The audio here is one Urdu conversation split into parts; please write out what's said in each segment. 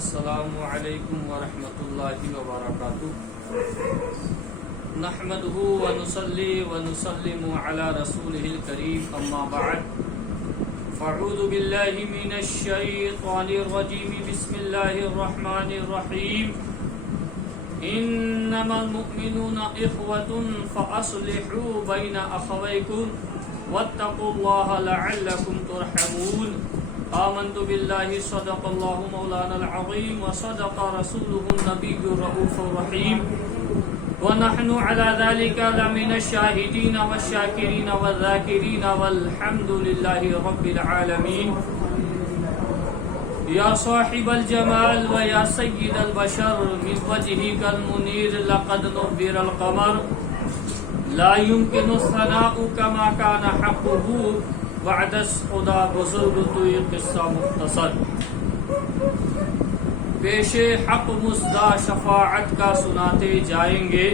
السلام علیکم ورحمۃ اللہ وبرکاتہ نحمده ونصلي ونسلم على رسوله الكريم اما بعد فاعوذ بالله من الشیطان الرجیم بسم اللہ الرحمن الرحیم انما المؤمنون اخوة فاصلحوا بین اخویکم واتقوا اللہ لعلکم ترحمون آمنت باللہ صدق اللہ مولانا العظیم وصدق رسوله النبی الرؤوف الرحیم ونحن على ذلك لمن الشاهدين والشاكرين والذاكرين والحمد لله رب العالمين يا صاحب الجمال ويا سيد البشر من وجهك المنير لقد نبر القمر لا يمكن الثناء كما كان حقه بعد خدا بزرگ تو یہ قصہ مختصر پیش حق مزدہ شفاعت کا سناتے جائیں گے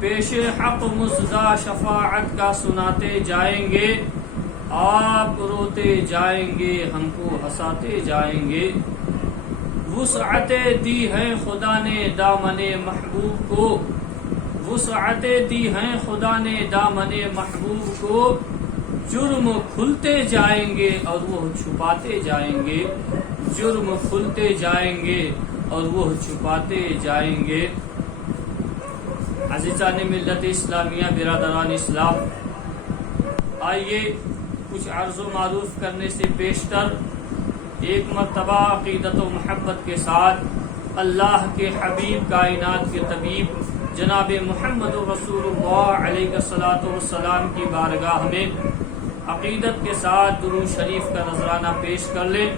پیش حق مزدہ شفاعت کا سناتے جائیں گے آپ روتے جائیں گے ہم کو ہنساتے جائیں گے وسعتیں دی ہیں خدا نے دامن محبوب کو وسعتیں دی ہیں خدا نے دامن محبوب کو جرم کھلتے جائیں گے اور وہ چھپاتے جائیں گے جرم کھلتے جائیں گے اور وہ چھپاتے جائیں گے عزیزان ملت اسلامیہ برادران اسلام آئیے کچھ عرض و معروف کرنے سے پیشتر ایک مرتبہ عقیدت و محبت کے ساتھ اللہ کے حبیب کائنات کے طبیب جناب محمد رسول اللہ علیہ الصلوۃ والسلام کی بارگاہ میں عقیدت کے ساتھ درود شریف کا نذرانہ پیش کر لیں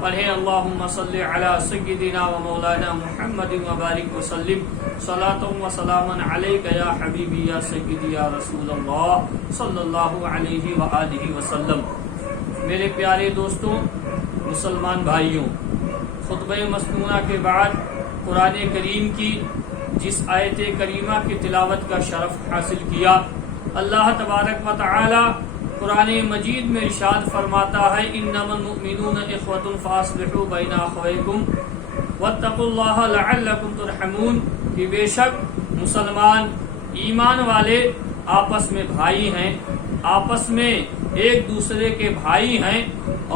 پڑھیں اللہم صلی علی سیدنا و مولانا محمد وبارک وسلم صلاۃ و سلام علیک یا حبیبی یا سیدی یا رسول اللہ صلی اللہ علیہ وآلہ وسلم۔ میرے پیارے دوستوں، مسلمان بھائیوں، خطبہ مسنونہ کے بعد قرآن کریم کی جس آیت کریمہ کی تلاوت کا شرف حاصل کیا، اللہ تبارک و تعالی قرآن مجید میں ارشاد فرماتا ہے انما المؤمنون اخوة فاصلحوا بین اخویکم واتقوا اللہ لعلکم ترحمون کہ بے شک مسلمان ایمان والے آپس میں بھائی ہیں، آپس میں ایک دوسرے کے بھائی ہیں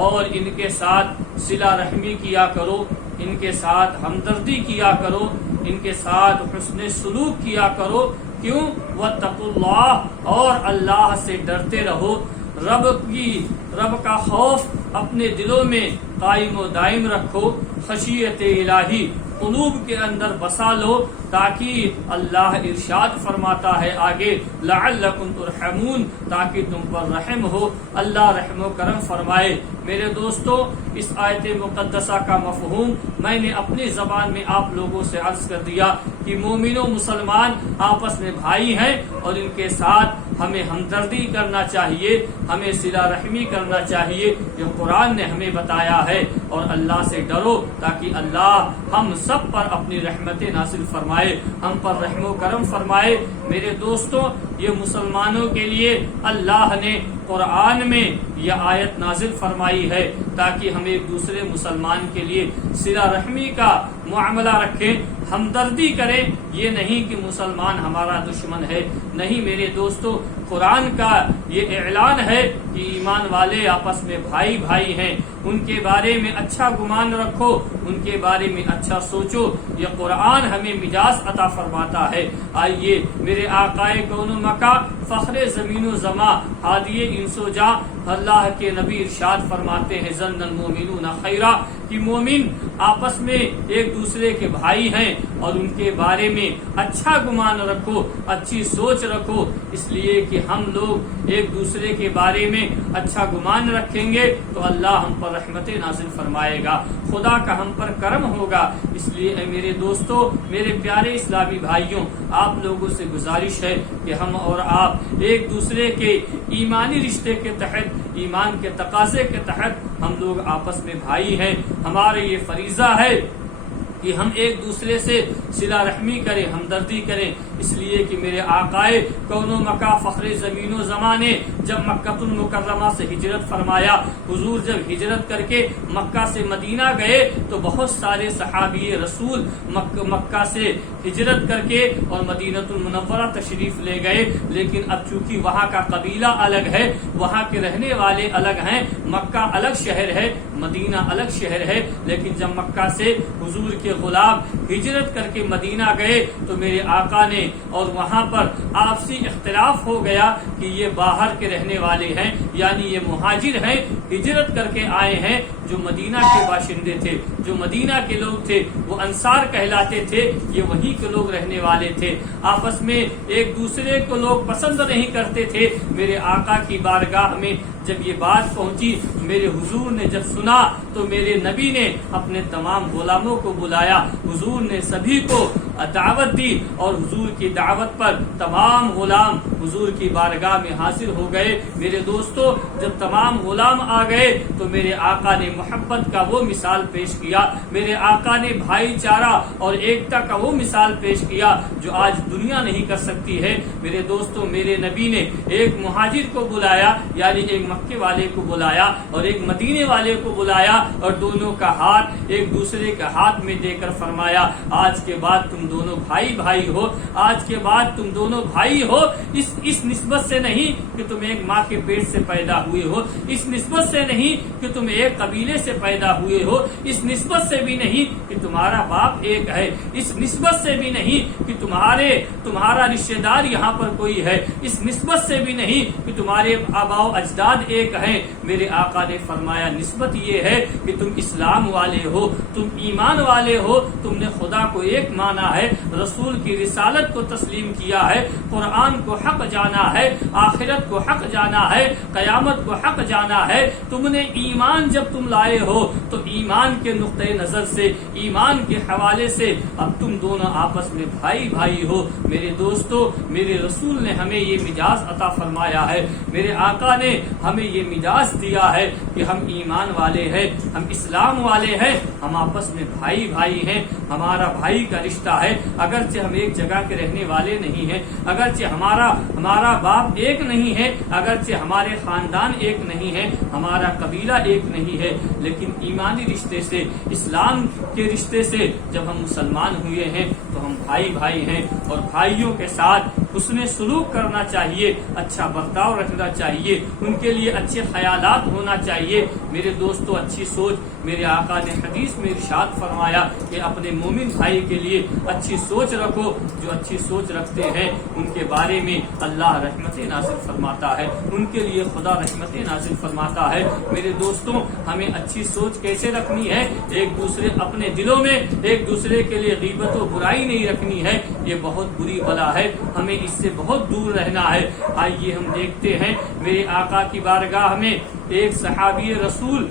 اور ان کے ساتھ صلہ رحمی کیا کرو، ان کے ساتھ ہمدردی کیا کرو، ان کے ساتھ حسن سلوک کیا کرو۔ کیوں؟ واتقوا اللہ، اور اللہ سے ڈرتے رہو، رب کا خوف اپنے دلوں میں قائم و دائم رکھو، خشیت الہی قلوب کے اندر بسا لو، تاکہ اللہ ارشاد فرماتا ہے آگے لعلکم ترحمون، تاکہ تم پر رحم ہو، اللہ رحم و کرم فرمائے۔ میرے دوستو، اس آیت مقدسہ کا مفہوم میں نے اپنی زبان میں آپ لوگوں سے عرض کر دیا کہ مومن و مسلمان آپس میں بھائی ہیں اور ان کے ساتھ ہمیں ہمدردی کرنا چاہیے، ہمیں صلہ رحمی کرنا چاہیے، یہ قرآن نے ہمیں بتایا ہے۔ اور اللہ سے ڈرو تاکہ اللہ ہم سب پر اپنی رحمت نازل فرمائے، ہم پر رحم و کرم فرمائے۔ میرے دوستوں، یہ مسلمانوں کے لیے اللہ نے قرآن میں یہ آیت نازل فرمائی ہے تاکہ ہم ایک دوسرے مسلمان کے لیے صلہ رحمی کا معاملہ رکھیں، ہمدردی کریں۔ یہ نہیں کہ مسلمان ہمارا دشمن ہے، نہیں میرے دوستو، قرآن کا یہ اعلان ہے کہ ایمان والے آپس میں بھائی بھائی ہیں، ان کے بارے میں اچھا گمان رکھو، ان کے بارے میں اچھا سوچو، یہ قرآن ہمیں مجاز عطا فرماتا ہے۔ آئیے میرے آقائے کون و مکہ، فخر زمین و زماں، ہادی انس و جاں، اللہ کے نبی ارشاد فرماتے ہیں ظن المؤمنون خیرا، کہ مومن آپس میں ایک دوسرے کے بھائی ہیں اور ان کے بارے میں اچھا گمان رکھو، اچھی سوچ رکھو، اس لیے کہ ہم لوگ ایک دوسرے کے بارے میں اچھا گمان رکھیں گے تو اللہ ہم پر رحمت نازل فرمائے گا، خدا کا ہم پر کرم ہوگا۔ اس لیے اے میرے دوستو، میرے پیارے اسلامی بھائیوں، آپ لوگوں سے گزارش ہے کہ ہم اور آپ ایک دوسرے کے ایمانی رشتے کے تحت، ایمان کے تقاضے کے تحت ہم لوگ آپس میں بھائی ہیں۔ ہمارا یہ فریضہ ہے کہ ہم ایک دوسرے سے صلہ رحمی کریں، ہمدردی کریں۔ اس لیے کہ میرے آقائے کون و مکہ فخر زمین و زمانے جب مکہ المکرمہ سے ہجرت فرمایا، حضور جب ہجرت کر کے مکہ سے مدینہ گئے تو بہت سارے صحابی رسول مکہ سے ہجرت کر کے اور مدینہ المنورہ تشریف لے گئے، لیکن اب چونکہ وہاں کا قبیلہ الگ ہے، وہاں کے رہنے والے الگ ہیں، مکہ الگ شہر ہے، مدینہ الگ شہر ہے، لیکن جب مکہ سے حضور کے غلام ہجرت کر کے مدینہ گئے تو میرے آقا نے اور وہاں پر آپسی اختلاف ہو گیا کہ یہ باہر کے رہنے والے ہیں، یعنی یہ مہاجر ہیں، ہجرت کر کے آئے ہیں، جو مدینہ کے باشندے تھے، جو مدینہ کے لوگ تھے وہ انصار کہلاتے تھے، یہ وہیں کے لوگ رہنے والے تھے، آپس میں ایک دوسرے کو لوگ پسند نہیں کرتے تھے۔ میرے آقا کی بارگاہ میں جب یہ بات پہنچی، میرے حضور نے جب سنا تو میرے نبی نے اپنے تمام غلاموں کو بلایا، حضور نے سبھی کو دعوت دی اور حضور کی دعوت پر تمام غلام حضور کی بارگاہ میں حاضر ہو گئے۔ میرے دوستو، جب تمام غلام آ گئے تو میرے آقا نے محبت کا وہ مثال پیش کیا، میرے آقا نے بھائی چارہ اور ایکتا کا وہ مثال پیش کیا جو آج دنیا نہیں کر سکتی ہے۔ میرے دوستو، میرے نبی نے ایک مہاجر کو بلایا، یعنی ایک مکے والے کو بلایا اور ایک مدینے والے کو بلایا، اور دونوں کا ہاتھ ایک دوسرے کے ہاتھ میں دے کر فرمایا، آج کے بعد تم دونوں بھائی بھائی ہو، آج کے بعد تم دونوں بھائی ہو، اس نسبت سے نہیں کہ تم ایک ماں کے پیٹ سے پیدا ہوئے ہو، اس نسبت سے نہیں کہ تم ایک قبیلے سے پیدا ہوئے ہو، اس نسبت سے بھی نہیں کہ تمہارا باپ ایک ہے، اس نسبت سے بھی نہیں کہ تمہارا رشتہ دار یہاں پر کوئی ہے، اس نسبت سے بھی نہیں کہ تمہارے آباء و اجداد ایک ہیں۔ میرے آقا نے فرمایا نسبت یہ ہے کہ تم اسلام والے ہو، تم ایمان والے ہو، تم نے خدا کو ایک مانا ہے، رسول کی رسالت کو تسلیم کیا ہے، قرآن کو حق جانا ہے، آخرت کو حق جانا ہے، قیامت کو حق جانا ہے۔ تم نے ایمان جب تم لائے ہو تو ایمان کے نقطۂ نظر سے، ایمان کے حوالے سے اب تم دونوں آپس میں بھائی بھائی ہو۔ میرے دوستو، میرے رسول نے ہمیں یہ مجاز عطا فرمایا ہے، میرے آقا نے ہمیں یہ مجاز دیا ہے کہ ہم ایمان والے ہیں، ہم اسلام والے ہیں، ہم آپس میں بھائی بھائی ہیں، ہمارا بھائی کا رشتہ ہے، اگرچہ ہم ایک جگہ کے رہنے والے نہیں ہیں، اگرچہ ہمارا باپ ایک نہیں ہے، اگرچہ ہمارے خاندان ایک نہیں ہے، ہمارا قبیلہ ایک نہیں ہے، لیکن ایمانی رشتے سے، اسلام کے رشتے سے جب ہم مسلمان ہوئے ہیں تو ہم بھائی بھائی ہیں، اور بھائیوں کے ساتھ حسن سلوک کرنا چاہیے، اچھا برتاؤ رکھنا چاہیے، ان کے لیے اچھے خیالات ہونا چاہیے۔ میرے دوستو، اچھی سوچ، میرے آقا نے حدیث میں ارشاد فرمایا کہ اپنے مومن بھائی کے لیے اچھی سوچ رکھو، جو اچھی سوچ رکھتے ہیں ان کے بارے میں اللہ رحمتیں نازل فرماتا ہے، ان کے لیے خدا رحمتیں نازل فرماتا ہے۔ میرے دوستوں، ہمیں اچھی سوچ کیسے رکھنی ہے؟ ایک دوسرے اپنے دلوں میں ایک دوسرے کے لیے غیبت و برائی نہیں رکھنی ہے، یہ بہت بری بلا ہے، ہمیں اس سے بہت دور رہنا ہے۔ آئیے ہم دیکھتے ہیں، میرے آقا کی بارگاہ میں ایک صحابی رسول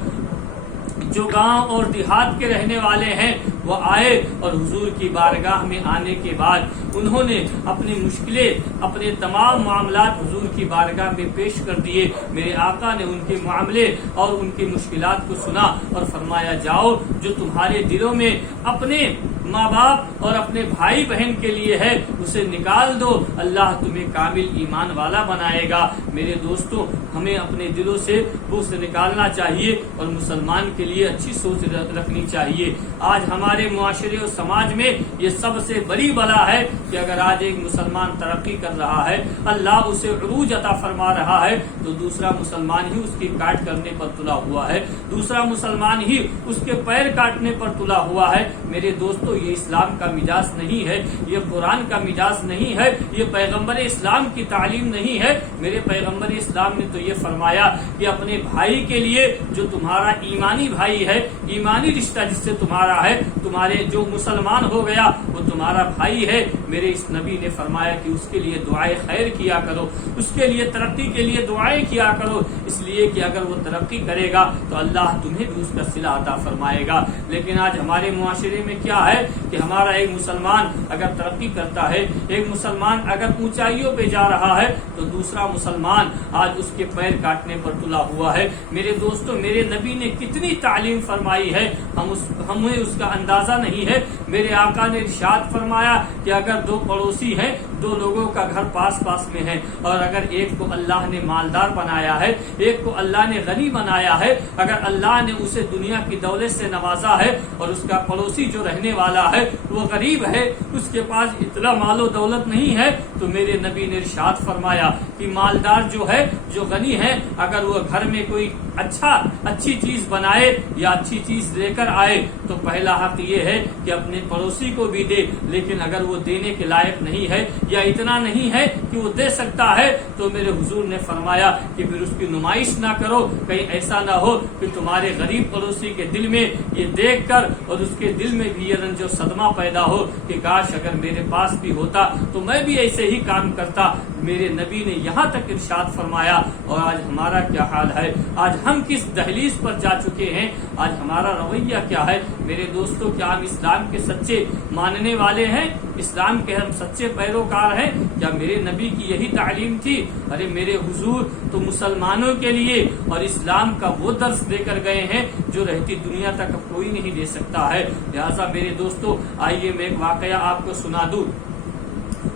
جو گاؤں اور دیہات کے رہنے والے ہیں وہ آئے، اور حضور کی بارگاہ میں آنے کے بعد انہوں نے اپنی مشکلیں، اپنے تمام معاملات حضور کی بارگاہ میں پیش کر دیے۔ میرے آقا نے ان کے معاملے اور ان کی مشکلات کو سنا اور فرمایا، جاؤ، جو تمہارے دلوں میں اپنے ماں باپ اور اپنے بھائی بہن کے لیے ہے اسے نکال دو، اللہ تمہیں کامل ایمان والا بنائے گا۔ میرے دوستو، ہمیں اپنے دلوں سے بغض نکالنا چاہیے اور مسلمان کے لیے اچھی سوچ رکھنی چاہیے۔ آج ہمارے معاشرے اور سماج میں یہ سب سے بڑی بلا ہے کہ اگر آج ایک مسلمان ترقی کر رہا ہے، اللہ اسے عروج عطا فرما رہا ہے، تو دوسرا مسلمان ہی اس کی کاٹ کرنے پر تلا ہوا ہے، دوسرا مسلمان ہی اس کے پیر کاٹنے پر تلا ہوا ہے۔ میرے دوستو، یہ اسلام کا مزاج نہیں ہے، یہ قرآن کا مزاج نہیں ہے، یہ پیغمبر اسلام کی تعلیم نہیں ہے۔ میرے پیغمبر اسلام نے تو یہ فرمایا کہ اپنے بھائی کے لیے، جو تمہارا ایمانی بھائی ہے، ایمانی رشتہ جس سے تمہارا ہے، تمہارے جو مسلمان ہو گیا وہ تمہارا بھائی ہے، میرے اس نبی نے فرمایا کہ اس کے لیے دعائیں خیر کیا کرو، اس کے لیے ترقی کے لیے دعائیں کیا کرو، اس لیے کہ اگر وہ ترقی کرے گا تو اللہ تمہیں بھی اس کا صلہ عطا فرمائے گا۔ لیکن آج ہمارے معاشرے میں کیا ہے کہ ہمارا ایک مسلمان اگر ترقی کرتا ہے، ایک مسلمان اگر اونچائیوں پہ جا رہا ہے، تو دوسرا مسلمان آج اس کے پیر کاٹنے پر تلا ہوا ہے۔ میرے دوستو، میرے نبی نے کتنی تعلیم فرمائی ہے، ہمیں اس کا اندازہ نہیں ہے۔ میرے آقا نے ارشاد فرمایا کہ اگر دو پڑوسی ہیں، دو لوگوں کا گھر پاس پاس میں ہے اور اگر ایک کو اللہ نے مالدار بنایا ہے، ایک کو اللہ نے غنی بنایا ہے، اگر اللہ نے اسے دنیا کی دولت سے نوازا ہے اور اس کا پڑوسی جو رہنے والا ہے وہ غریب ہے، اس کے پاس اتنا مال و دولت نہیں ہے، تو میرے نبی نے ارشاد فرمایا کہ مالدار جو ہے، جو غنی ہے، اگر وہ گھر میں کوئی اچھی چیز بنائے یا اچھی چیز لے کر آئے تو پہلا حق یہ ہے کہ اپنے پڑوسی کو بھی دے، لیکن اگر وہ دینے کے لائق نہیں ہے یا اتنا نہیں ہے کہ وہ دے سکتا ہے تو میرے حضور نے فرمایا کہ پھر اس کی نمائش نہ کرو، کہیں ایسا نہ ہو کہ تمہارے غریب پڑوسی کے دل میں یہ دیکھ کر اور اس کے دل میں بھی یہ رنج و صدمہ پیدا ہو کہ کاش اگر میرے پاس بھی ہوتا تو میں بھی ایسے ہی کام کرتا۔ میرے نبی نے یہاں تک ارشاد فرمایا۔ اور آج ہمارا کیا حال ہے؟ آج ہم کس دہلیز پر جا چکے ہیں؟ آج ہمارا رویہ کیا ہے؟ میرے دوستوں، کیا ہم اسلام کے سچے ماننے والے ہیں؟ اسلام کے ہم سچے پیروکار ہیں؟ کیا میرے نبی کی یہی تعلیم تھی؟ ارے میرے حضور تو مسلمانوں کے لیے اور اسلام کا وہ درس دے کر گئے ہیں جو رہتی دنیا تک کوئی نہیں دے سکتا ہے۔ لہٰذا میرے دوستوں، آئیے میں ایک واقعہ آپ کو سنا دوں۔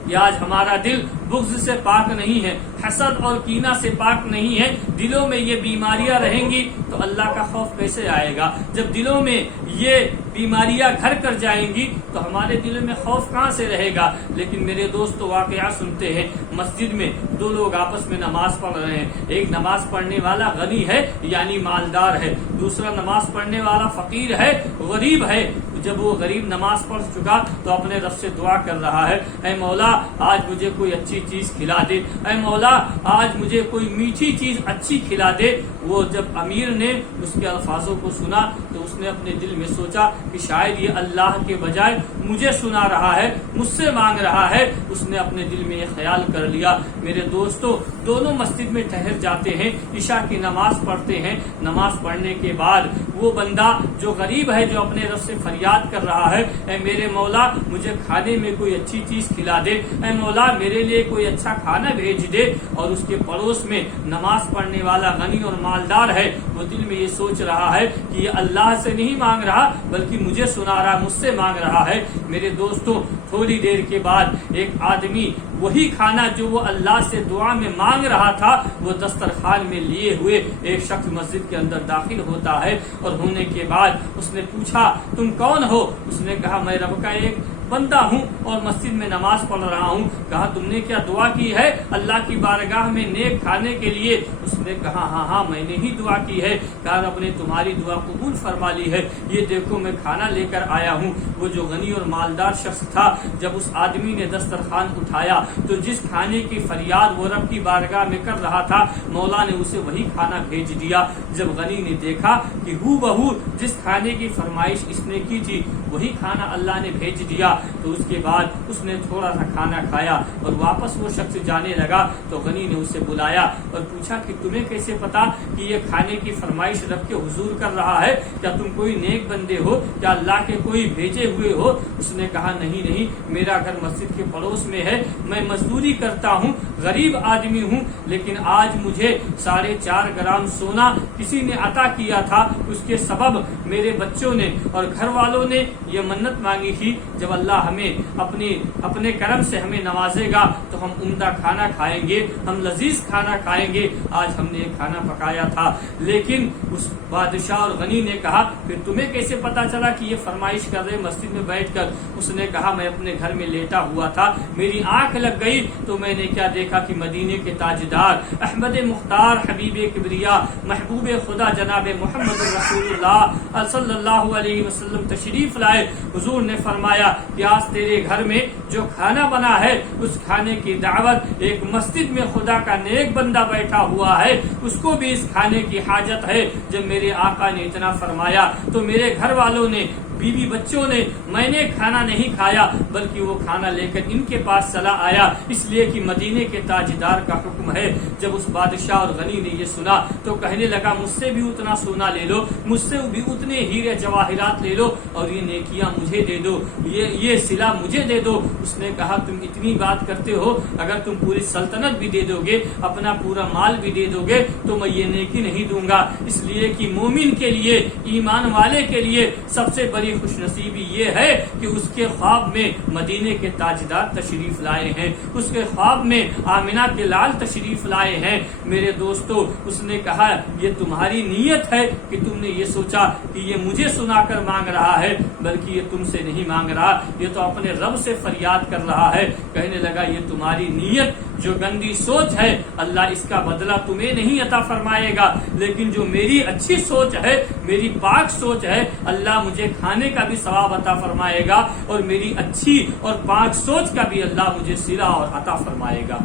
یہ آج ہمارا دل بغض سے پاک نہیں ہے، حسد اور کینہ سے پاک نہیں ہے، دلوں میں یہ بیماریاں رہیں گی تو اللہ کا خوف کیسے آئے گا؟ جب دلوں میں یہ بیماریاں گھر کر جائیں گی تو ہمارے دلوں میں خوف کہاں سے رہے گا؟ لیکن میرے دوست واقعہ سنتے ہیں، مسجد میں دو لوگ آپس میں نماز پڑھ رہے ہیں، ایک نماز پڑھنے والا غنی ہے یعنی مالدار ہے، دوسرا نماز پڑھنے والا فقیر ہے، غریب ہے۔ جب وہ غریب نماز پڑھ چکا تو اپنے رب سے دعا کر رہا ہے، اے مولا آج مجھے کوئی اچھی چیز کھلا دے، اے مولا آج مجھے کوئی میٹھی چیز اچھی کھلا دے۔ وہ جب امیر نے اس کے الفاظوں کو سنا تو اس نے اپنے دل میں سوچا کہ شاید یہ اللہ کے بجائے مجھے سنا رہا ہے، مجھ سے مانگ رہا ہے۔ اس نے اپنے دل میں یہ خیال کر لیا۔ میرے دوستو، دونوں مسجد میں ٹھہر جاتے ہیں، عشاء کی نماز پڑھتے ہیں۔ نماز پڑھنے کے بعد وہ بندہ جو غریب ہے، جو اپنے رب سے فریاد کر رہا ہے، اے میرے مولا مجھے کھانے میں کوئی اچھی چیز کھلا دے، اے مولا میرے لیے کوئی اچھا کھانا بھیج دے۔ اور اس کے پڑوس میں نماز پڑھنے والا غنی اور مالدار ہے، وہ دل میں یہ سوچ رہا ہے کہ یہ اللہ سے نہیں مانگ رہا بلکہ مجھے سنا رہا، مجھ سے مانگ رہا ہے۔ میرے دوستوں، تھوڑی دیر کے بعد ایک آدمی وہی کھانا جو وہ اللہ سے دعا میں مانگ رہا تھا وہ دسترخوان میں لیے ہوئے ایک شخص مسجد کے اندر داخل ہوتا ہے، اور ہونے کے بعد اس نے پوچھا تم کون ہو؟ اس نے کہا میں رب کا ایک بندہ ہوں اور مسجد میں نماز پڑھ رہا ہوں۔ کہا تم نے کیا دعا کی ہے اللہ کی بارگاہ میں نیک کھانے کے لیے؟ اس نے کہا ہاں میں نے ہی دعا کی ہے۔ کہا رب نے تمہاری دعا قبول فرما لی ہے، یہ دیکھو میں کھانا لے کر آیا ہوں۔ وہ جو غنی اور مالدار شخص تھا، جب اس آدمی نے دسترخوان اٹھایا تو جس کھانے کی فریاد وہ رب کی بارگاہ میں کر رہا تھا، مولا نے اسے وہی کھانا بھیج دیا۔ جب غنی نے دیکھا کہ ہو بہو جس کھانے کی فرمائش اس نے کی تھی وہی کھانا اللہ نے بھیج دیا، تو اس کے بعد اس نے تھوڑا سا کھانا کھایا اور واپس وہ شخص جانے لگا تو غنی نے اسے بلایا اور پوچھا کہ تمہیں کیسے پتا کہ یہ کھانے کی فرمائش رب کے حضور کر رہا ہے؟ کیا تم کوئی نیک بندے ہو؟ کیا اللہ کے کوئی بھیجے ہوئے ہو؟ اس نے کہا نہیں، میرا گھر مسجد کے پڑوس میں ہے، میں مزدوری کرتا ہوں، غریب آدمی ہوں، لیکن آج مجھے 4.5 گرام سونا کسی نے عطا کیا تھا، اس کے سبب میرے بچوں نے اور گھر والوں نے یہ منت مانگی تھی جب اللہ ہمیں اپنے کرم سے ہمیں نوازے گا تو ہم عمدہ کھانا کھائیں گے، ہم لذیذ کھانا کھائیں گے۔ آج ہم نے کھانا پکایا تھا، لیکن اس بادشاہ اور غنی نے کہا پھر تمہیں کیسے پتا چلا کہ یہ فرمائش کر رہے مسجد میں بیٹھ کر؟ اس نے کہا میں اپنے گھر میں لیٹا ہوا تھا، میری آنکھ لگ گئی تو میں نے کیا دیکھا کہ مدینے کے تاجدار احمد مختار حبیب کبریا محبوب خدا جناب محمد رسول اللہ صلی اللہ علیہ وسلم تشریف لائے۔ حضور نے فرمایا کہ آج تیرے گھر میں جو کھانا بنا ہے اس کھانے کی دعوت ایک مسجد میں خدا کا نیک بندہ بیٹھا ہوا ہے، اس کو بھی اس کھانے کی حاجت ہے۔ جب میرے آقا نے اتنا فرمایا تو میرے گھر والوں نے، بیوی بچوں نے، میں نے کھانا نہیں کھایا بلکہ وہ کھانا لے کر ان کے پاس چلا آیا، اس لیے کہ مدینے کے تاجدار کا حکم ہے۔ جب اس بادشاہ اور غنی نے یہ سنا تو کہنے لگا مجھ سے بھی اتنا سونا لے لو، مجھ سے بھی اتنے ہیرے جواہرات لے لو اور یہ نیکیاں مجھے دے دو، یہ صلہ مجھے دے دو۔ اس نے کہا تم اتنی بات کرتے ہو، اگر تم پوری سلطنت بھی دے دو گے، اپنا پورا مال بھی دے دو گے تو میں یہ نیکی نہیں دوں گا، اس لیے کہ مومن کے لیے، ایمان والے کے لیے سب سے بڑی خوش نصیبی یہ ہے کہ اس کے خواب میں مدینے کے تاجدار تشریف لائے ہیں، اس کے خواب میں آمنہ کے لال تشریف لائے ہیں۔ میرے دوستو، اس نے کہا یہ تمہاری نیت ہے کہ تم نے یہ سوچا کہ یہ مجھے سنا کر مانگ رہا ہے، بلکہ یہ تم سے نہیں مانگ رہا، یہ تو اپنے رب سے فریاد کر رہا ہے۔ کہنے لگا یہ تمہاری نیت جو گندی سوچ ہے، اللہ اس کا بدلہ تمہیں نہیں عطا فرمائے گا، لیکن جو میری اچھی سوچ ہے، میری پاک سوچ ہے، اللہ مجھے کھانے کا بھی ثواب عطا فرمائے گا، اور میری اچھی اور پاک سوچ کا بھی اللہ مجھے صلہ اور عطا فرمائے گا۔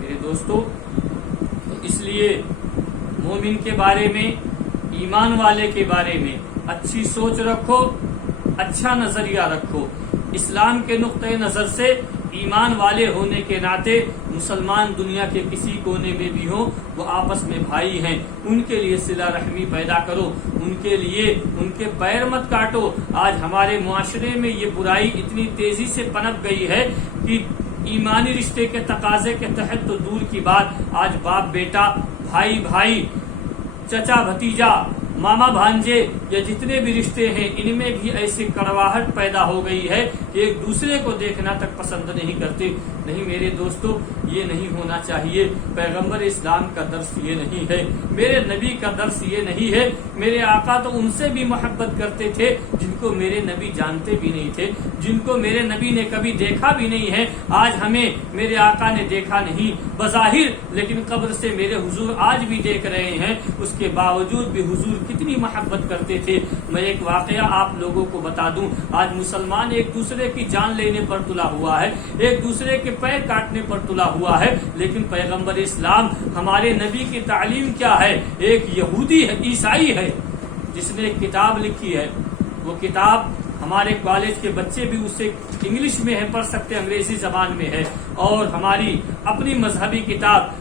میرے دوستو، اس لیے مومن کے بارے میں، ایمان والے کے بارے میں اچھی سوچ رکھو، اچھا نظریہ رکھو۔ اسلام کے نقطۂ نظر سے ایمان والے ہونے کے ناطے مسلمان دنیا کے کسی کونے میں بھی ہوں، وہ آپس میں بھائی ہیں، ان کے لیے صلہ رحمی پیدا کرو، ان کے لیے ان کے پیر مت کاٹو۔ آج ہمارے معاشرے میں یہ برائی اتنی تیزی سے پنپ گئی ہے کہ ایمانی رشتے کے تقاضے کے تحت تو دور کی بات، آج باپ بیٹا، بھائی بھائی، چچا بھتیجا، ماما بھانجے یا جتنے بھی رشتے ہیں، ان میں بھی ایسی کڑواہٹ پیدا ہو گئی ہے کہ ایک دوسرے کو دیکھنا تک پسند نہیں کرتے۔ نہیں میرے دوستو، یہ نہیں ہونا چاہیے۔ پیغمبر اسلام کا درس یہ نہیں ہے، میرے نبی کا درس یہ نہیں ہے۔ میرے آقا تو ان سے بھی محبت کرتے تھے جن کو میرے نبی جانتے بھی نہیں تھے، جن کو میرے نبی نے کبھی دیکھا بھی نہیں ہے۔ آج ہمیں میرے آقا نے دیکھا نہیں بظاہر، لیکن قبر سے میرے حضور آج بھی دیکھ رہے ہیں، اس کے باوجود بھی حضور کتنی محبت کرتے تھے۔ میں ایک واقعہ آپ لوگوں کو بتا دوں، آج مسلمان ایک دوسرے کی جان لینے پر تلا ہوا ہے، ایک دوسرے کے پیر کاٹنے پر تلا ہوا ہے، لیکن پیغمبر اسلام ہمارے نبی کی تعلیم کیا ہے؟ ایک یہودی ہے، عیسائی ہے، جس نے ایک کتاب لکھی ہے، وہ کتاب ہمارے کالج کے بچے بھی اسے انگلش میں ہے پڑھ سکتے، انگریزی زبان میں ہے، اور ہماری اپنی مذہبی کتاب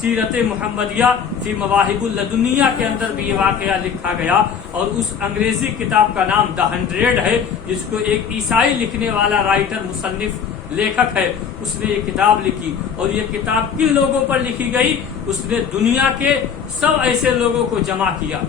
سیرت محمدیہ فی مواہب اللدنیہ کے اندر بھی یہ واقعہ لکھا گیا، اور اس انگریزی کتاب کا نام دا 100 ہے، جس کو ایک عیسائی لکھنے والا رائٹر، مصنف، لیکھک ہے، اس نے یہ کتاب لکھی۔ اور یہ کتاب کن لوگوں پر لکھی گئی؟ اس نے دنیا کے 100 ایسے لوگوں کو جمع کیا،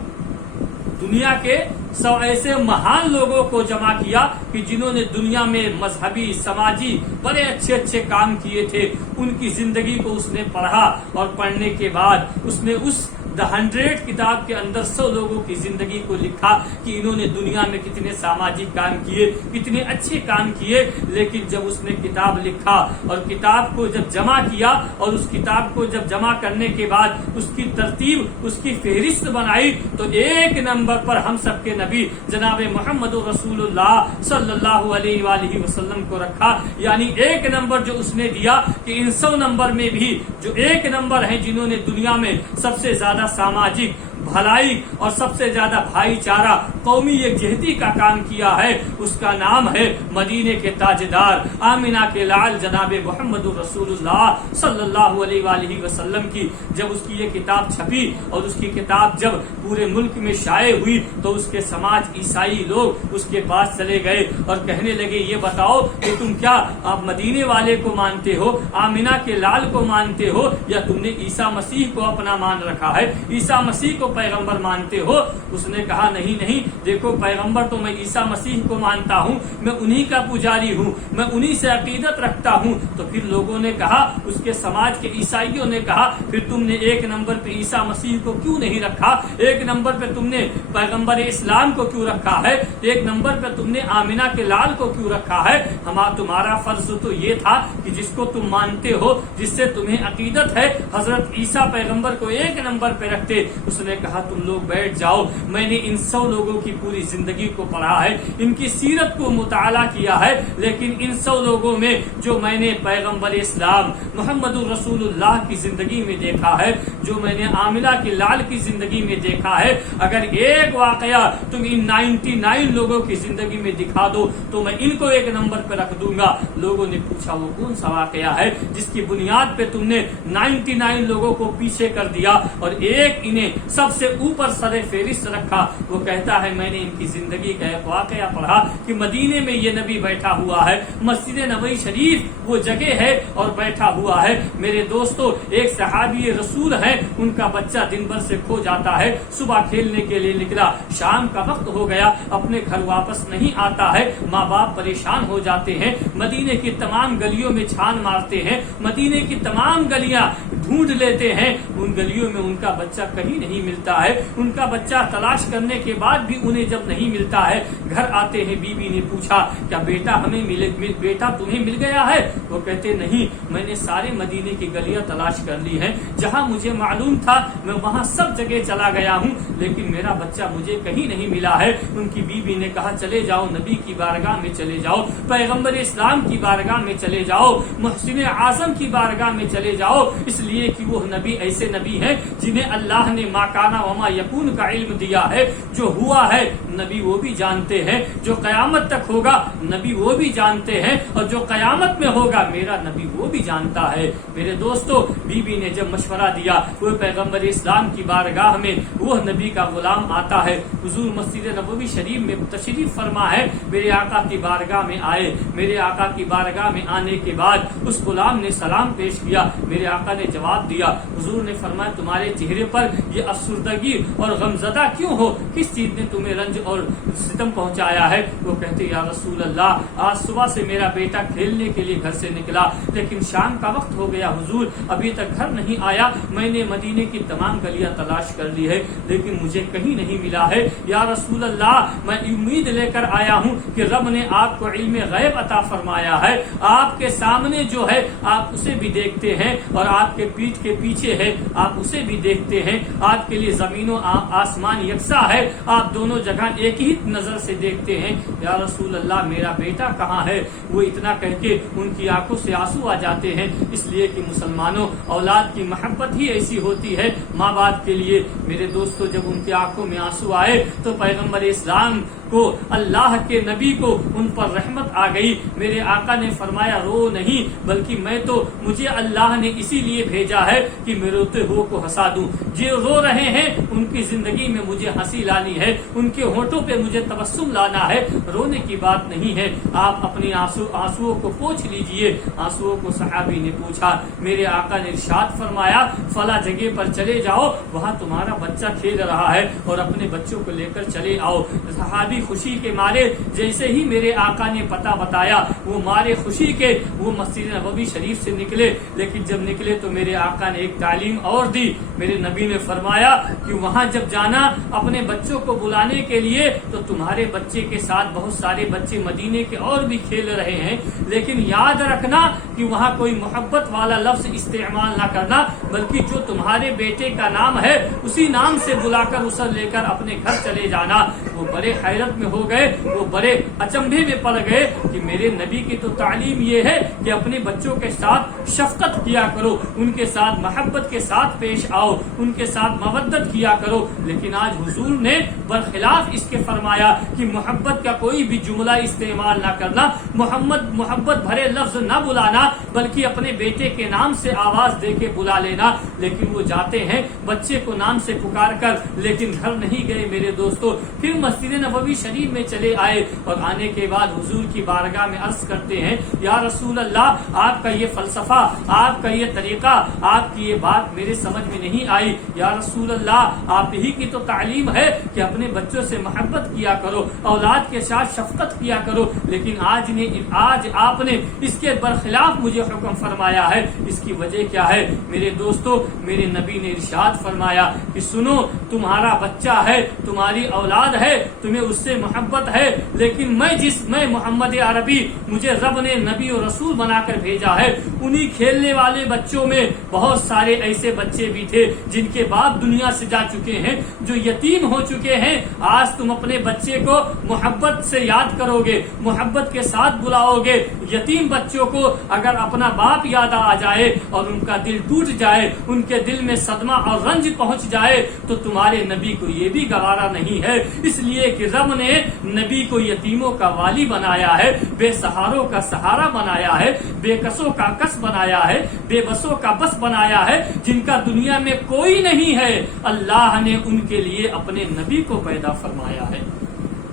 دنیا کے 100 ایسے مہان لوگوں کو جمع کیا کہ جنہوں نے دنیا میں مذہبی، سماجی بڑے اچھے اچھے کام کیے تھے، ان کی زندگی کو اس نے پڑھا، اور پڑھنے کے بعد اس نے اس دا 100 کتاب کے اندر 100 لوگوں کی زندگی کو لکھا کہ انہوں نے دنیا میں کتنے سماجک کام کیے، کتنے اچھے کام کیے۔ لیکن جب اس نے کتاب لکھا اور کتاب کو جب جمع کیا، اور اس کتاب کو جب جمع کرنے کے بعد اس کی ترتیب، اس کی فہرست بنائی، تو ایک نمبر پر ہم سب کے نبی جناب محمد رسول اللہ صلی اللہ علیہ وآلہ وسلم کو رکھا۔ یعنی ایک نمبر جو اس نے دیا کہ ان 100 نمبر میں بھی جو ایک نمبر ہیں جنہوں نے دنیا میں سب سے زیادہ ساماجک بھلائی اور سب سے زیادہ بھائی چارہ، قومی یکجہتی کا کام کیا ہے، اس کا نام ہے مدینے کے تاجدار، آمنہ کے لال جناب محمد رسول اللہ صلی اللہ علیہ وآلہ وسلم کی۔ جب اس کی یہ کتاب چھپی اور اس کی کتاب جب پورے ملک میں شائع ہوئی، تو اس کے سماج عیسائی لوگ اس کے پاس چلے گئے اور کہنے لگے یہ بتاؤ کہ تم کیا آپ مدینے والے کو مانتے ہو، آمنہ کے لال کو مانتے ہو، یا تم نے عیسیٰ مسیح کو اپنا مان رکھا ہے، عیسیٰ مسیح کو پیغمبر مانتے ہو؟ اس نے کہا نہیں، دیکھو پیغمبر تو میں عیسیٰ مسیح کو مانتا ہوں، میں انہی کا پجاری ہوں، میں انہی سے عقیدت رکھتا ہوں۔ تو پھر لوگوں نے کہا، اس کے سماج کے عیسائیوں نے کہا، پھر تم نے ایک نمبر پہ عیسیٰ مسیح کو کیوں نہیں رکھا؟ ایک نمبر پہ تم نے پیغمبر اسلام کو کیوں رکھا ہے؟ ایک نمبر پہ تم نے آمنہ کے لال کو کیوں رکھا ہے؟ تمہارا فرض تو یہ تھا کہ جس کو تم مانتے ہو، جس سے تمہیں عقیدت ہے، حضرت عیسیٰ پیغمبر کو ایک نمبر پہ رکھتے۔ اس نے کہا تم لوگ بیٹھ جاؤ، میں نے ان 100 لوگوں کی پوری زندگی کو پڑھا ہے، ان کی سیرت کو مطالعہ کیا ہے، لیکن ان 100 لوگوں میں جو میں نے پیغمبر اسلام محمد رسول اللہ کی زندگی میں دیکھا ہے، جو میں نے عاملہ کے لال کی زندگی میں دیکھا ہے، اگر ایک واقعہ تم ان 99 لوگوں کی زندگی میں دکھا دو تو میں ان کو ایک نمبر پہ رکھ دوں گا۔ لوگوں نے پوچھا وہ کون سا واقعہ ہے جس کی بنیاد پہ تم نے 99 لوگوں کو پیچھے کر دیا اور ایک انہیں سب سب سے اوپر سر فہرست رکھا. وہ کہتا ہے میں نے ان کی زندگی کا ایک واقعہ پڑھا کہ مدینے میں یہ نبی بیٹھا ہوا ہے, مسجد نبوی شریف وہ جگہ ہے اور بیٹھا ہوا ہے. میرے دوستو, ایک صحابی رسول ہے, ان کا بچہ دن بھر سے کھو جاتا ہے, صبح کھیلنے کے لیے نکلا, شام کا وقت ہو گیا, اپنے گھر واپس نہیں آتا ہے. ماں باپ پریشان ہو جاتے ہیں, مدینے کی تمام گلیوں میں چھان مارتے ہیں, مدینے کی تمام گلیاں ڈھونڈ لیتے ہیں, ان گلیوں میں ان کا بچہ کہیں نہیں ملتا ہے. ان کا بچہ تلاش کرنے کے بعد بھی انہیں جب نہیں ملتا ہے, گھر آتے ہیں. بیوی نے پوچھا کیا بیٹا بیٹا تمہیں مل گیا ہے؟ وہ کہتے نہیں, میں نے سارے مدینے کی گلیاں تلاش کر لی ہیں, جہاں مجھے معلوم تھا میں وہاں سب جگہ چلا گیا ہوں, لیکن میرا بچہ مجھے کہیں نہیں ملا ہے. ان کی بیوی نے کہا چلے جاؤ, نبی کی بارگاہ میں چلے جاؤ, پیغمبر اسلام کی بارگاہ میں چلے جاؤ, محسن اعظم کی بارگاہ میں چلے جاؤ, اس لیے کہ وہ نبی ایسے نبی ہیں جنہیں اللہ نے ما کانا وما یکون کا علم دیا ہے. جو ہوا ہے نبی وہ بھی جانتے ہیں, جو قیامت تک ہوگا نبی وہ بھی جانتے ہیں, اور جو قیامت میں ہوگا میرا نبی وہ بھی جانتا ہے. میرے دوستو, بیوی نے جب مشورہ دیا, وہ پیغمبر اسلام کی بارگاہ میں وہ نبی کا غلام آتا ہے. حضور مسجد نبوی شریف میں تشریف فرما ہے, میرے آقا کی بارگاہ میں آئے. میرے آقا کی بارگاہ میں آنے کے بعد اس غلام نے سلام پیش کیا. میرے آقا نے جواب دیا. حضور نے فرمایا تمہارے چہرے پر یہ افسردگی اور غمزدہ کیوں ہو, کس چیز نے تمہیں رنج اور ستم پہنچایا ہے؟ وہ کہتے یا رسول اللہ, آج صبح سے میرا بیٹا کھیلنے کے لیے گھر سے نکلا, لیکن شام کا وقت ہو گیا حضور, ابھی تک گھر نہیں آیا. میں نے مدینے کی تمام گلیاں تلاش کر لی ہے, لیکن مجھے کہیں نہیں ملا ہے. یا رسول اللہ, میں امید لے کر آیا ہوں کہ رب نے آپ کو علم غیب عطا فرمایا ہے, آپ کے سامنے جو ہے آپ اسے بھی دیکھتے ہیں, اور آپ کے پیٹھ کے پیچھے ہے آپ اسے بھی دیکھتے ہیں. آپ کے لیے زمین و آسمان یکساں ہے, آپ دونوں جگہ ایک ہی نظر سے دیکھتے ہیں. یا رسول اللہ, میرا بیٹا کہاں ہے؟ وہ اتنا کہہ کے ان کی آنکھوں سے آنسو آ جاتے ہیں, اس لیے کہ مسلمانوں اولاد کی محبت ہی ایسی ہوتی ہے ماں باپ کے لیے. میرے دوستو, جب ان کی آنکھوں میں آنسو آئے تو پیغمبر اسلام کو, اللہ کے نبی کو ان پر رحمت آ گئی. میرے آقا نے فرمایا رو نہیں, بلکہ میں تو مجھے اللہ نے اسی لیے بھیجا ہے کہ میں روتے ہو کو ہنسا دوں. جو رو رہے ہیں ان کی زندگی میں مجھے ہنسی لانی ہے, ان کے ہونٹوں پہ مجھے تبسم لانا ہے, رونے کی بات نہیں ہے. آپ اپنی آنسوؤں کو پوچھ لیجئے. آنسوؤں کو صحابی نے پوچھا. میرے آقا نے ارشاد فرمایا فلاں جگہ پر چلے جاؤ, وہاں تمہارا بچہ کھیل رہا ہے, اور اپنے بچوں کو لے کر چلے آؤ. صحابی خوشی کے مارے جیسے ہی میرے آقا نے پتہ بتایا, وہ مارے خوشی کے وہ مسجد نبوی شریف سے نکلے. لیکن جب نکلے تو میرے آقا نے ایک تعلیم اور دی. میرے نبی نے فرمایا کہ وہاں جب جانا اپنے بچوں کو بلانے کے لیے, تو تمہارے بچے کے ساتھ بہت سارے بچے مدینے کے اور بھی کھیل رہے ہیں, لیکن یاد رکھنا کہ وہاں کوئی محبت والا لفظ استعمال نہ کرنا, بلکہ جو تمہارے بیٹے کا نام ہے اسی نام سے بلا کر اسے لے کر اپنے گھر چلے جانا. وہ بڑے حیرت میں ہو گئے, وہ بڑے اچنبھے میں پڑ گئے کہ میرے نبی کی تو تعلیم یہ ہے کہ اپنے بچوں کے ساتھ شفقت کیا کرو, ان کے ساتھ محبت کے ساتھ پیش آؤ, ان کے ساتھ مودت کیا کرو. لیکن آج حضور نے برخلاف اس کے فرمایا کہ محبت کا کوئی بھی جملہ استعمال نہ کرنا, محبت بھرے لفظ نہ بلانا, بلکہ اپنے بیٹے کے نام سے آواز دے کے بلا لینا. لیکن وہ جاتے ہیں بچے کو نام سے پکار کر, لیکن گھر نہیں گئے. میرے دوستو, پھر مسجد نبوی شریف میں چلے آئے, اور آنے کے بعد حضور کی بارگاہ میں عرض کرتے ہیں یا رسول اللہ, آپ کا یہ فلسفہ, آپ کا یہ طریقہ, آپ کی یہ بات میرے سمجھ میں نہیں آئی. یا رسول اللہ, آپ ہی کی تو تعلیم ہے کہ اپنے بچوں سے محبت کیا کرو, اولاد کے ساتھ شفقت کیا کرو, لیکن آج آپ نے اس کے برخلاف مجھے حکم فرمایا ہے. اس کی وجہ کیا ہے؟ میرے دوستو, میرے نبی نے ارشاد فرمایا کہ سنو, تمہارا بچہ ہے, تمہاری اولاد ہے, تمہیں اس سے محبت ہے, لیکن میں محمد عربی, مجھے رب نے نبی اور رسول بنا کر بھیجا ہے. انہی کھیلنے والے بچوں میں بہت سارے ایسے بچے بھی تھے جن کے باپ دنیا سے جا چکے ہیں, جو یتیم ہو چکے ہیں. آج تم اپنے بچے کو محبت سے یاد کرو گے, محبت کے ساتھ بلاؤ گے. یتیم بچوں کو اگر اپنا باپ یاد آ جائے اور ان کا دل ٹوٹ جائے, ان کے دل میں صدمہ اور رنج پہنچ جائے, تو تمہارے نبی کو یہ بھی گوارا نہیں ہے. اس لیے کہ رب نے نبی کو یتیموں کا والی بنایا ہے, بے سہاروں کا سہارا بنایا ہے, بے کسوں کا کس بنایا ہے، بے بسوں کا بس بنایا ہے، جن کا دنیا میں کوئی نہیں ہے، اللہ نے ان کے لیے اپنے نبی کو پیدا فرمایا ہے۔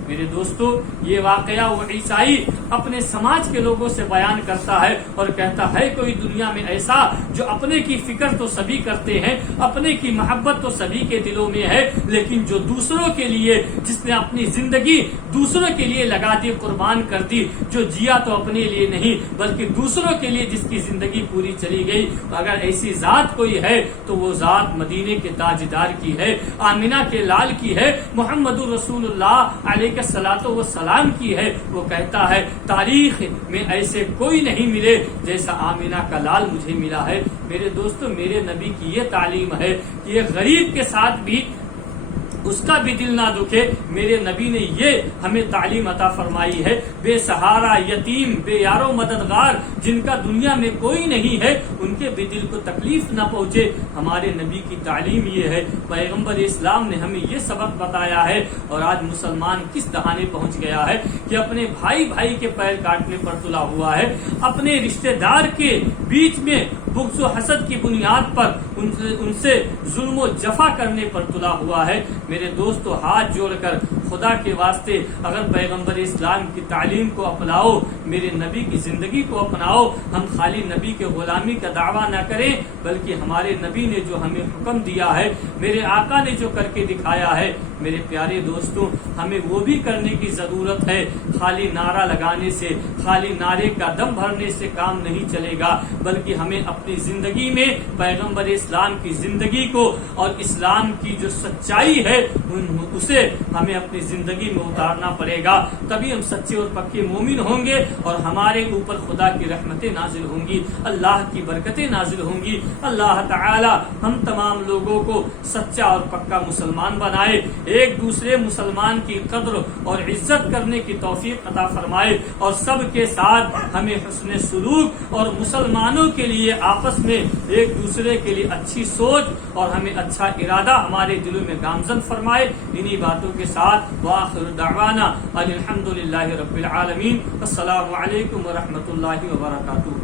میرے دوستو، یہ واقعہ وہ عیسائی اپنے سماج کے لوگوں سے بیان کرتا ہے اور کہتا ہے کوئی دنیا میں ایسا جو اپنے کی فکر تو سبھی کرتے ہیں، اپنے کی محبت تو سبھی کے دلوں میں ہے، لیکن جو دوسروں کے لیے، جس نے اپنی زندگی دوسروں کے لیے لگا دی، قربان کر دی، جو جیا تو اپنے لیے نہیں بلکہ دوسروں کے لیے جس کی زندگی پوری چلی گئی، اگر ایسی ذات کوئی ہے تو وہ ذات مدینے کے تاجدار کی ہے، آمنہ کے لال کی ہے، محمد رسول اللہ علیہ الصلوۃ والسلام کی ہے۔ وہ کہتا ہے تاریخ میں ایسے کوئی نہیں ملے جیسا آمنہ کا لال مجھے ملا ہے۔ میرے دوستو، میرے نبی کی یہ تعلیم ہے کہ یہ غریب کے ساتھ بھی اس کا بھی دل نہ دکھے۔ میرے نبی نے یہ ہمیں تعلیم عطا فرمائی ہے، بے سہارا، یتیم، بے یار و مددگار، جن کا دنیا میں کوئی نہیں ہے، ان کے بھی دل کو تکلیف نہ پہنچے۔ ہمارے نبی کی تعلیم یہ ہے، پیغمبر اسلام نے ہمیں یہ سبق بتایا ہے، اور آج مسلمان کس دہانے پہنچ گیا ہے کہ اپنے بھائی کے پیر کاٹنے پر تلا ہوا ہے، اپنے رشتہ دار کے بیچ میں بغض و حسد کی بنیاد پر ان سے ظلم و جفا کرنے پر تلا ہوا ہے۔ میرے دوستو، ہاتھ جوڑ کر خدا کے واسطے اگر پیغمبر اسلام کی تعلیم کو اپناؤ، میرے نبی کی زندگی کو اپناؤ، ہم خالی نبی کے غلامی کا دعویٰ نہ کریں، بلکہ ہمارے نبی نے جو ہمیں حکم دیا ہے، میرے آقا نے جو کر کے دکھایا ہے، میرے پیارے دوستوں، ہمیں وہ بھی کرنے کی ضرورت ہے۔ خالی نعرہ لگانے سے، خالی نعرے کا دم بھرنے سے کام نہیں چلے گا، بلکہ ہمیں اپنی زندگی میں پیغمبر اسلام کی زندگی کو اور اسلام کی جو سچائی ہے اسے ہمیں اپنی زندگی میں اتارنا پڑے گا، تبھی ہم سچے اور پکے مومن ہوں گے، اور ہمارے اوپر خدا کی رحمتیں نازل ہوں گی، اللہ کی برکتیں نازل ہوں گی۔ اللہ تعالی ہم تمام لوگوں کو سچا اور پکا مسلمان بنائے، ایک دوسرے مسلمان کی قدر اور عزت کرنے کی توفیق عطا فرمائے، اور سب کے ساتھ ہمیں حسن سلوک اور مسلمانوں کے لیے آپس میں ایک دوسرے کے لیے اچھی سوچ اور ہمیں اچھا ارادہ ہمارے دلوں میں گامزن فرمائے۔ انہی باتوں کے ساتھ وآخر دعوانا الحمدللہ رب العالمین۔ السلام علیکم ورحمۃ اللہ وبرکاتہ۔